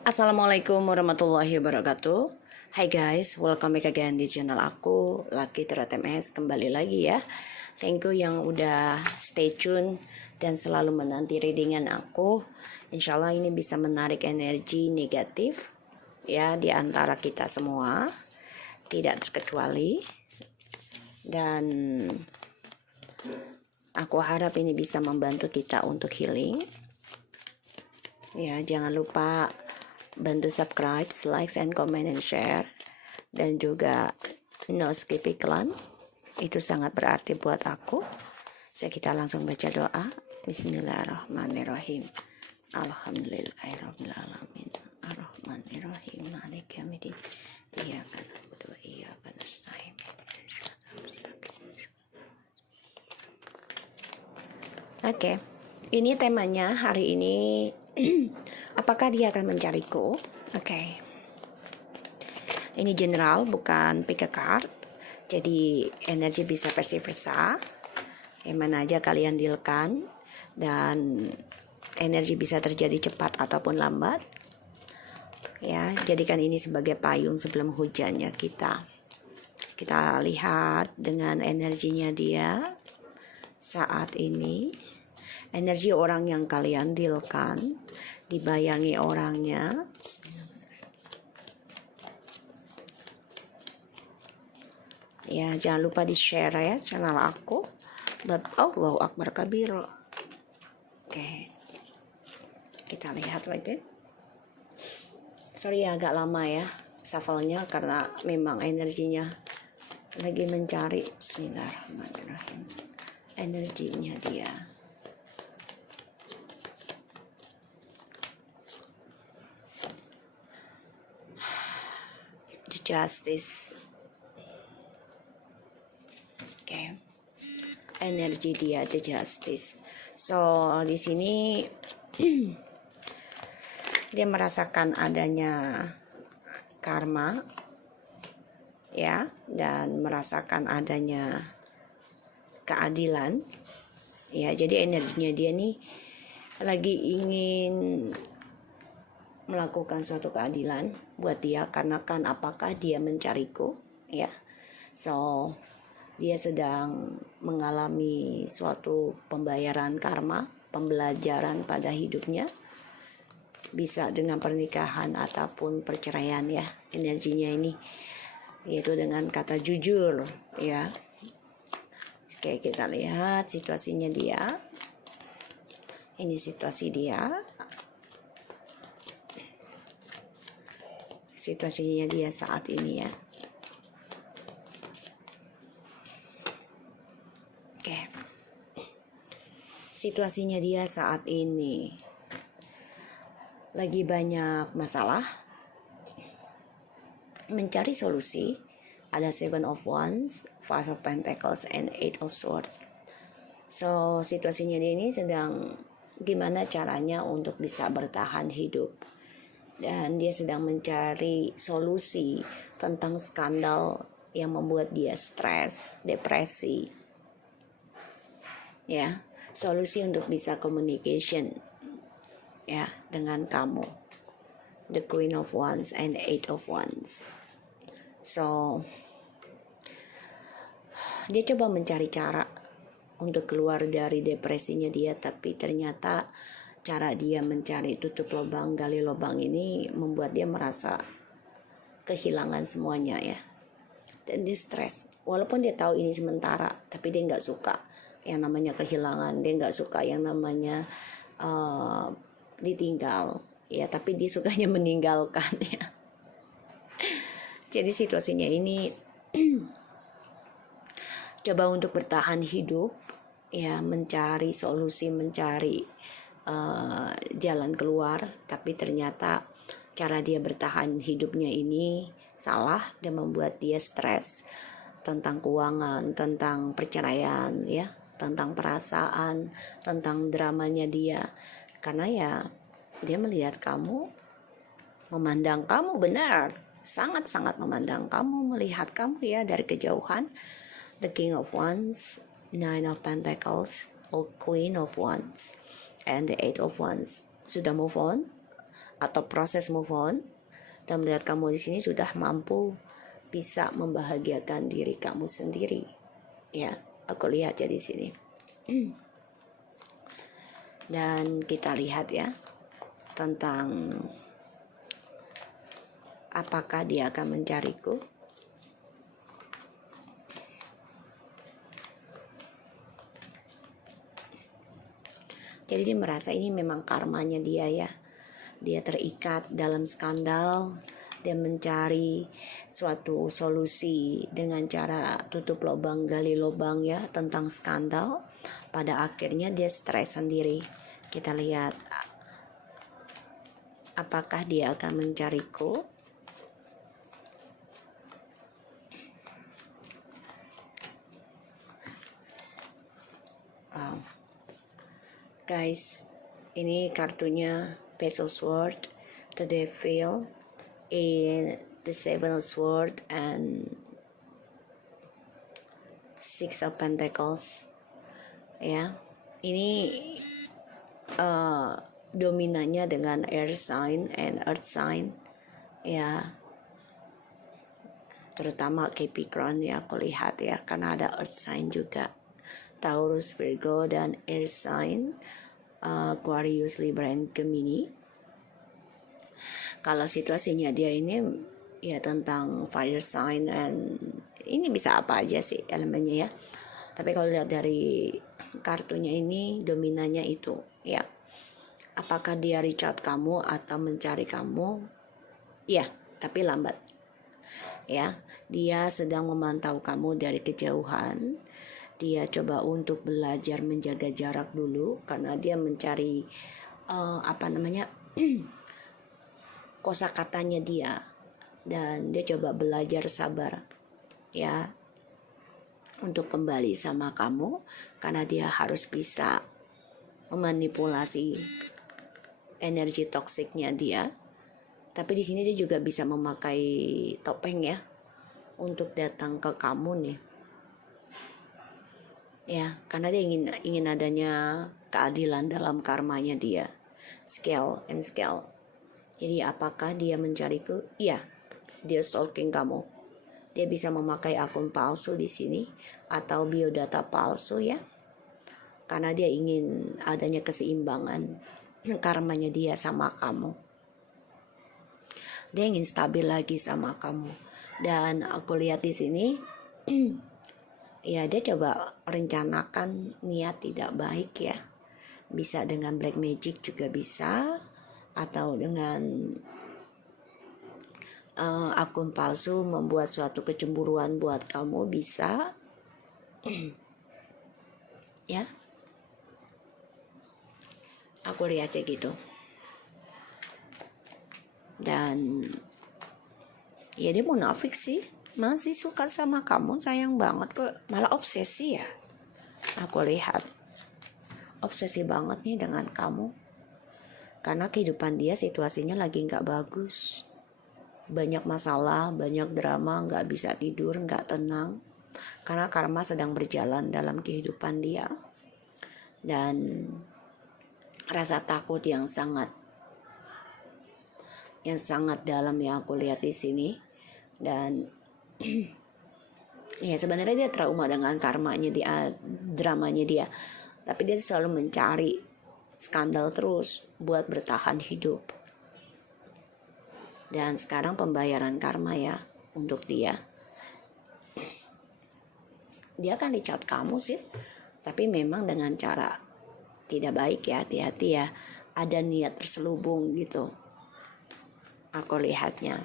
Assalamualaikum warahmatullahi wabarakatuh. Hai guys, welcome back again di channel aku, Lucky Tarot MS. Kembali lagi ya. Thank you yang udah stay tune dan selalu menanti readingan aku. Insya Allah ini bisa menarik energi negatif ya di antara kita semua, tidak terkecuali. Dan aku harap ini bisa membantu kita untuk healing. Ya, jangan lupa bantu subscribe, like, and comment, and share. Dan juga no skip iklan. Itu sangat berarti buat aku. So, kita langsung baca doa. Bismillahirrahmanirrahim. Alhamdulillahirabbil alamin. Arrahmanirrahim. Maliki yaumiddin. Iyyaka na'budu wa iyyaka nasta'in. Oke. Ini temanya hari ini. Apakah dia akan mencariku? Oke. Ini general, bukan pick a card. Jadi energi bisa versi versa. Yang mana aja kalian dealkan. Dan energi bisa terjadi cepat ataupun lambat. Ya, jadikan ini sebagai payung sebelum hujannya kita. Kita lihat dengan energinya dia saat ini. Energi orang yang kalian dealkan, dibayangi orangnya. Ya, jangan lupa di share ya channel aku. Allahu Akbar kabir. Oke, kita lihat lagi. Sorry ya agak lama ya shuffle-nya karena memang energinya lagi mencari. Bismillahirrahmanirrahim. Energinya dia. Justice. Oke. Energi dia the justice. So, di sini dia merasakan adanya karma ya, dan merasakan adanya keadilan. Ya, jadi energinya dia nih lagi ingin melakukan suatu keadilan buat dia, karena kan apakah dia mencariku ya. So dia sedang mengalami suatu pembayaran karma, pembelajaran pada hidupnya, bisa dengan pernikahan ataupun perceraian ya energinya ini, yaitu dengan kata jujur ya. Oke, kita lihat situasinya dia. Ini situasi dia. Situasinya dia saat ini ya. Oke. Situasinya dia saat ini lagi banyak masalah, mencari solusi. Ada Seven of Wands, Five of Pentacles, and Eight of Swords. So situasinya dia ini sedang gimana caranya untuk bisa bertahan hidup. Dan dia sedang mencari solusi tentang skandal yang membuat dia stres, depresi. Ya, solusi untuk bisa communication ya dengan kamu. The Queen of Wands and Eight of Wands. So, dia coba mencari cara untuk keluar dari depresinya dia, tapi ternyata cara dia mencari tutup lubang, gali lubang ini membuat dia merasa kehilangan semuanya ya. Dan dia stres. Walaupun dia tahu ini sementara, tapi dia nggak suka yang namanya kehilangan. Dia nggak suka yang namanya ditinggal. Ya, tapi dia sukanya meninggalkan ya. Jadi situasinya ini coba untuk bertahan hidup ya, mencari solusi, mencari jalan keluar, tapi ternyata cara dia bertahan hidupnya ini salah dan membuat dia stres tentang keuangan, tentang perceraian ya, tentang perasaan, tentang dramanya dia. Karena ya dia melihat kamu, memandang kamu, benar, sangat-sangat memandang kamu, melihat kamu ya dari kejauhan. The King of Wands, Nine of Pentacles, or Queen of Wands, and the Eight of Wands. Sudah move on atau proses move on, dan melihat kamu di sini sudah mampu bisa membahagiakan diri kamu sendiri. Ya, aku lihat ya di sini. Dan kita lihat ya tentang apakah dia akan mencariku. Jadi dia merasa ini memang karmanya dia ya. Dia terikat dalam skandal, dia mencari suatu solusi dengan cara tutup lubang gali lubang ya tentang skandal. Pada akhirnya dia stres sendiri. Kita lihat apakah dia akan mencariku. Wow. Guys, ini kartunya Page of Swords, the Devil, the Seven of Swords, and Six of Pentacles. Ya, ini dominannya dengan air sign and earth sign. Ya, terutama Capricorn ya, aku lihat ya, karena ada earth sign juga. Taurus, Virgo, dan air sign, Aquarius, Libra, and Gemini. Kalau situasinya dia ini ya tentang fire sign, and ini bisa apa aja sih elemennya ya. Tapi kalau lihat dari kartunya ini dominannya itu ya. Apakah dia reach out kamu atau mencari kamu? Ya, tapi lambat. Ya, dia sedang memantau kamu dari kejauhan. Dia coba untuk belajar menjaga jarak dulu karena dia mencari kosakatanya dia, dan dia coba belajar sabar ya untuk kembali sama kamu karena dia harus bisa memanipulasi energi toksiknya dia. Tapi di sini dia juga bisa memakai topeng ya untuk datang ke kamu nih. Ya, karena dia ingin adanya keadilan dalam karmanya dia. Scale and scale. Jadi apakah dia mencariku? Iya, dia stalking kamu. Dia bisa memakai akun palsu di sini atau biodata palsu ya. Karena dia ingin adanya keseimbangan karmanya dia sama kamu. Dia ingin stabil lagi sama kamu. Dan aku lihat di sini ya dia coba rencanakan niat tidak baik ya. Bisa dengan black magic juga bisa, atau dengan akun palsu membuat suatu kecemburuan buat kamu bisa. Ya, aku lihatnya gitu. Dan ya dia munafik sih, masih suka sama kamu, sayang banget kok, malah obsesi ya. Aku lihat obsesi banget nih dengan kamu karena kehidupan dia situasinya lagi gak bagus, banyak masalah, banyak drama, gak bisa tidur, gak tenang karena karma sedang berjalan dalam kehidupan dia. Dan rasa takut yang sangat dalam yang aku lihat di sini. Dan ya sebenarnya dia trauma dengan karmanya dia, dramanya dia, tapi dia selalu mencari skandal terus buat bertahan hidup. Dan sekarang pembayaran karma ya untuk dia. Dia akan dicat kamu sih, tapi memang dengan cara tidak baik ya, hati-hati ya. Ada niat terselubung gitu, aku lihatnya.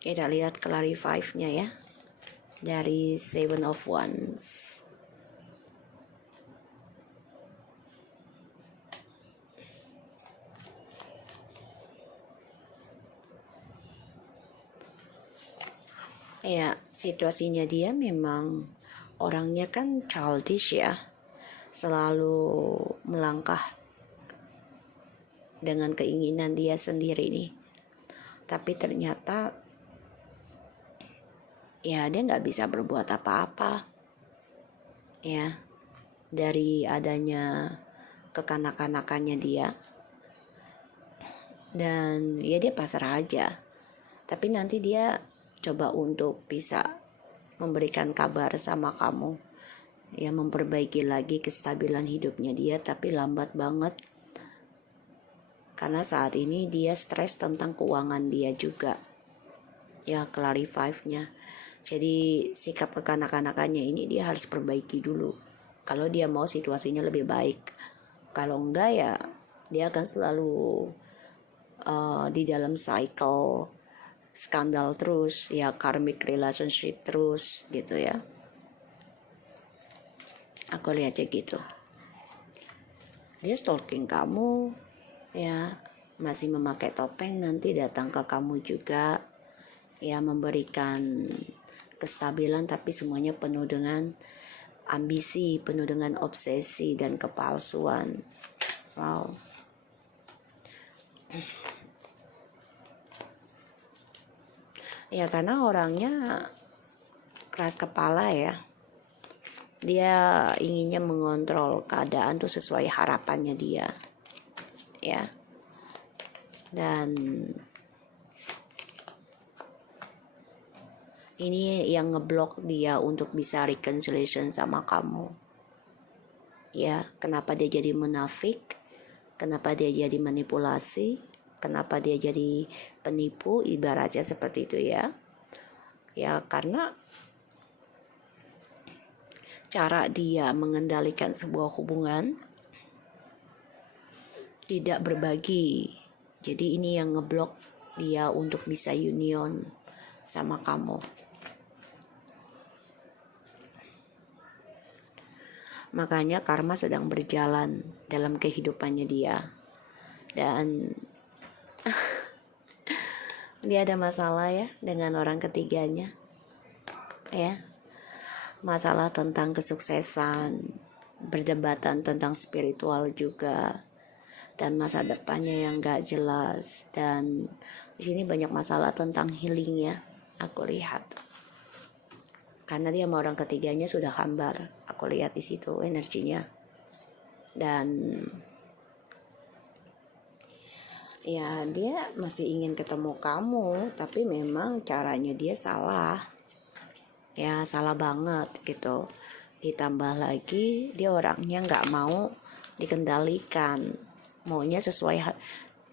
Kita lihat clarify-nya ya dari Seven of Wands. Ya, situasinya dia memang orangnya kan childish ya, selalu melangkah dengan keinginan dia sendiri nih. Tapi ternyata ya dia nggak bisa berbuat apa-apa ya. dari adanya kekanak-kanakannya dia. Dan ya dia pasrah aja. Tapi nanti dia coba untuk bisa memberikan kabar sama kamu. Ya memperbaiki lagi kestabilan hidupnya dia, tapi lambat banget. Karena saat ini dia stres tentang keuangan dia juga. Ya clarify-nya. Jadi sikap kekanak-kanakannya ini dia harus perbaiki dulu. Kalau dia mau situasinya lebih baik. Kalau enggak ya dia akan selalu di dalam cycle skandal terus, ya karmic relationship terus gitu ya. Aku lihatnya gitu. Dia stalking kamu, ya masih memakai topeng, nanti datang ke kamu juga, ya memberikan kestabilan, tapi semuanya penuh dengan ambisi, penuh dengan obsesi dan kepalsuan. Wow. Ya karena orangnya keras kepala ya. Dia inginnya mengontrol keadaan tuh sesuai harapannya dia. Ya. Dan ini yang ngeblok dia untuk bisa reconciliation sama kamu. Ya, kenapa dia jadi munafik? Kenapa dia jadi manipulasi? Kenapa dia jadi penipu, ibaratnya seperti itu ya. Ya karena cara dia mengendalikan sebuah hubungan tidak berbagi. Jadi ini yang ngeblok dia untuk bisa union sama kamu. Makanya karma sedang berjalan dalam kehidupannya dia. Dan dia ada masalah ya dengan orang ketiganya. Ya. Masalah tentang kesuksesan, berdebatan tentang spiritual juga, dan masa depannya yang gak jelas. Dan di sini banyak masalah tentang healing ya, aku lihat. Karena dia sama orang ketiganya sudah hambar, aku lihat di situ energinya. Dan ya dia masih ingin ketemu kamu, tapi memang caranya dia salah. Ya salah banget gitu. Ditambah lagi dia orangnya gak mau dikendalikan, maunya sesuai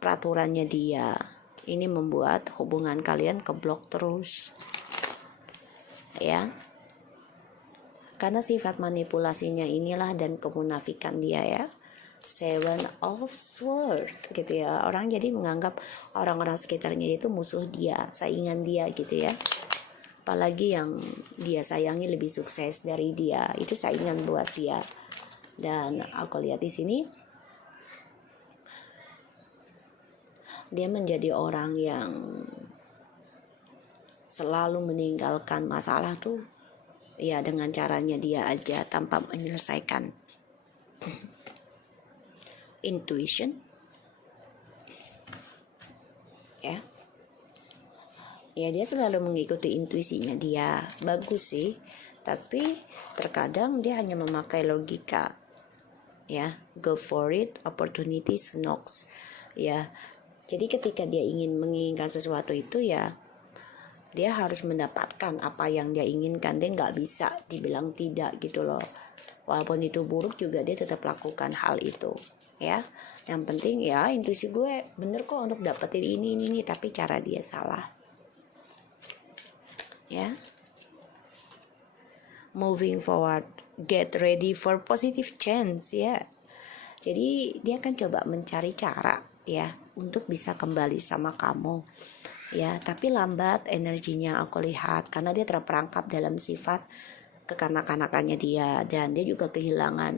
peraturannya dia. Ini membuat hubungan kalian keblok terus. Ya. Karena sifat manipulasinya inilah dan kemunafikan dia ya. Seven of Swords gitu ya. Orang jadi menganggap orang-orang sekitarnya itu musuh dia, saingan dia gitu ya. Apalagi yang dia sayangi lebih sukses dari dia, itu saingan buat dia. Dan aku lihat di sini dia menjadi orang yang selalu meninggalkan masalah tuh ya dengan caranya dia aja tanpa menyelesaikan. Intuition ya. Ya dia selalu mengikuti intuisinya dia. Bagus sih, tapi terkadang dia hanya memakai logika. Ya, go for it, opportunities knocks. Ya. Jadi ketika dia menginginkan sesuatu itu ya dia harus mendapatkan apa yang dia inginkan. Dia nggak bisa dibilang tidak gitu loh. Walaupun itu buruk juga dia tetap lakukan hal itu. Ya, yang penting ya intuisi gue bener kok untuk dapetin ini, tapi cara dia salah. Ya, moving forward, get ready for positive change ya. Jadi dia akan coba mencari cara ya untuk bisa kembali sama kamu ya, tapi lambat energinya aku lihat karena dia terperangkap dalam sifat kekanak-kanakannya dia, dan dia juga kehilangan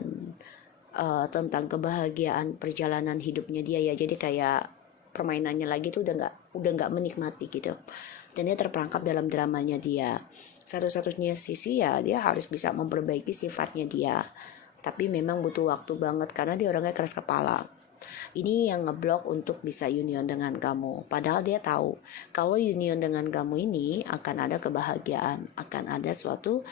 tentang kebahagiaan perjalanan hidupnya dia ya. Jadi kayak permainannya lagi tuh udah nggak menikmati gitu, dan dia terperangkap dalam dramanya dia. Satu-satunya sisi ya dia harus bisa memperbaiki sifatnya dia, tapi memang butuh waktu banget karena dia orangnya keras kepala. Ini yang ngeblok untuk bisa union dengan kamu, padahal dia tahu kalau union dengan kamu ini akan ada kebahagiaan, akan ada suatu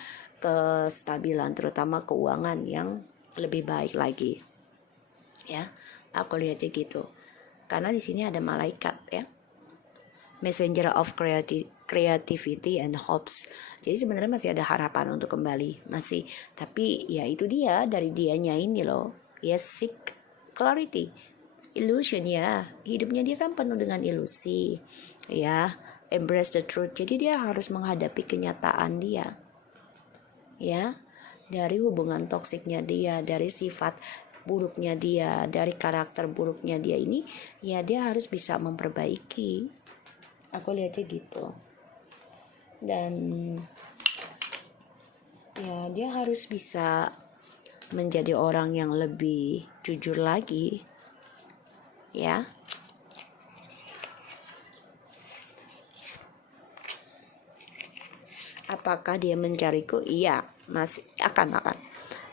kestabilan terutama keuangan yang lebih baik lagi. Ya, aku lihatnya gitu. Karena di sini ada malaikat ya. Messenger of creativity and hopes. Jadi sebenarnya masih ada harapan untuk kembali, masih. Tapi ya itu dia dari dianya ini loh. Ya seek clarity, illusion ya. Hidupnya dia kan penuh dengan ilusi. Ya, embrace the truth. Jadi dia harus menghadapi kenyataan dia. Ya, dari hubungan toksiknya dia, dari sifat buruknya dia, dari karakter buruknya dia ini, ya dia harus bisa memperbaiki. Aku lihatnya gitu. Dan ya dia harus bisa menjadi orang yang lebih jujur lagi. Ya. Apakah dia mencariku? Iya, masih akan.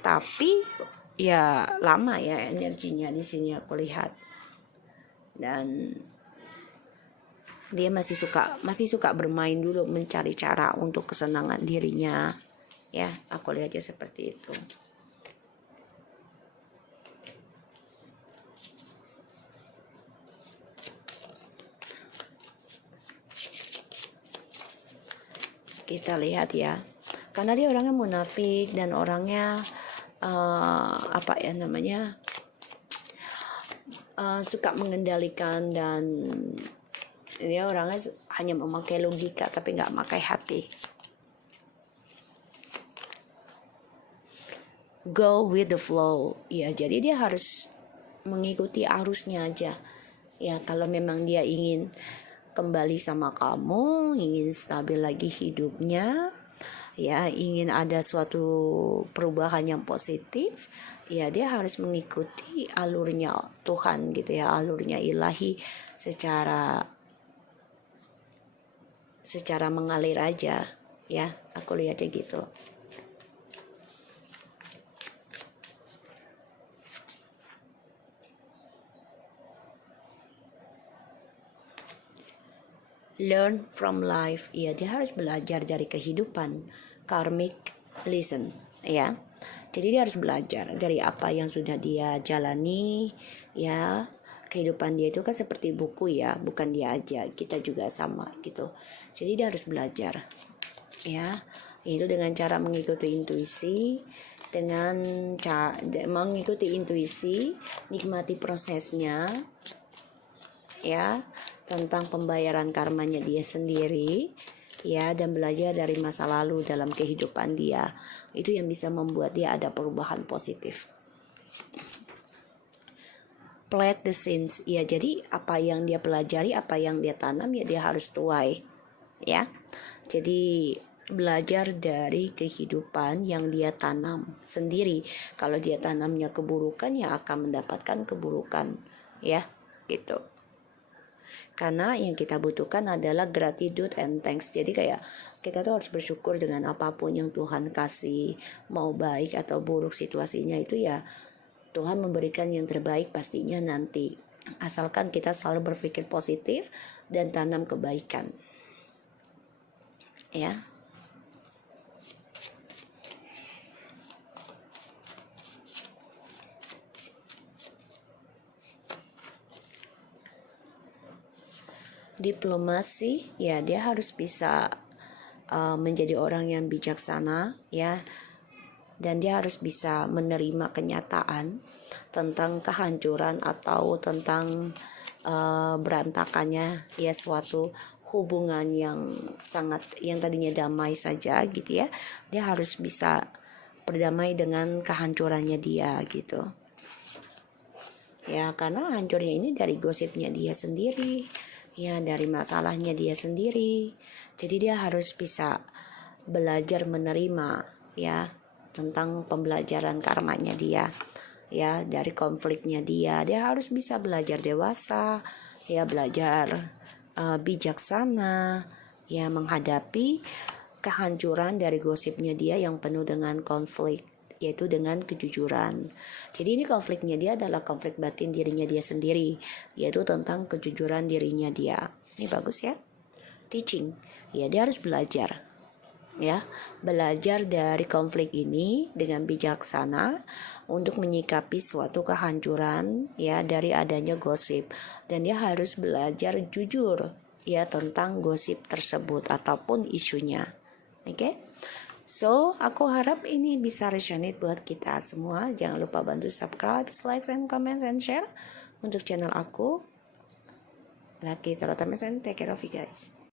Tapi ya lama ya energinya di sini aku lihat. Dan dia masih suka bermain dulu, mencari cara untuk kesenangan dirinya. Ya, aku lihatnya seperti itu. Kita lihat ya. Karena dia orangnya munafik dan orangnya suka mengendalikan, dan dia orangnya hanya memakai logika tapi nggak memakai hati. Go with the flow. Ya, jadi dia harus mengikuti arusnya aja. Ya, kalau memang dia ingin kembali sama kamu, ingin stabil lagi hidupnya, ya ingin ada suatu perubahan yang positif, ya dia harus mengikuti alurnya Tuhan gitu ya, alurnya ilahi secara mengalir aja ya, aku lihatnya gitu. Learn from life, ya dia harus belajar dari kehidupan, karmic lesson ya. Jadi dia harus belajar dari apa yang sudah dia jalani ya. Kehidupan dia itu kan seperti buku ya, bukan dia aja, kita juga sama gitu. Jadi dia harus belajar ya, itu dengan cara mengikuti intuisi, dengan cara mengikuti intuisi, nikmati prosesnya ya, tentang pembayaran karmanya dia sendiri ya, dan belajar dari masa lalu dalam kehidupan dia. Itu yang bisa membuat dia ada perubahan positif. Plant the seeds ya, jadi apa yang dia pelajari, apa yang dia tanam ya dia harus tuai ya. Jadi belajar dari kehidupan yang dia tanam sendiri. Kalau dia tanamnya keburukan ya akan mendapatkan keburukan ya gitu. Karena yang kita butuhkan adalah gratitude and thanks. Jadi kayak kita tuh harus bersyukur dengan apapun yang Tuhan kasih, mau baik atau buruk situasinya, itu ya Tuhan memberikan yang terbaik pastinya nanti. Asalkan kita selalu berpikir positif dan tanam kebaikan. Ya. Diplomasi ya, dia harus bisa menjadi orang yang bijaksana ya, dan dia harus bisa menerima kenyataan tentang kehancuran atau tentang berantakannya ya suatu hubungan yang tadinya damai saja gitu ya. Dia harus bisa berdamai dengan kehancurannya dia gitu ya, karena hancurnya ini dari gosipnya dia sendiri ya, dari masalahnya dia sendiri. Jadi dia harus bisa belajar menerima ya, tentang pembelajaran karmanya dia ya, dari konfliknya dia harus bisa belajar dewasa ya, belajar bijaksana ya, menghadapi kehancuran dari gosipnya dia yang penuh dengan konflik, yaitu dengan kejujuran. Jadi ini konfliknya dia adalah konflik batin dirinya dia sendiri, yaitu tentang kejujuran dirinya dia. Ini bagus ya, teaching ya, dia harus belajar ya, belajar dari konflik ini dengan bijaksana untuk menyikapi suatu kehancuran ya dari adanya gosip, dan dia harus belajar jujur ya tentang gosip tersebut ataupun isunya. Oke. So, aku harap ini bisa resonate buat kita semua. Jangan lupa bantu subscribe, like, and comment, and share untuk channel aku. Lagi terutama, and take care of you guys.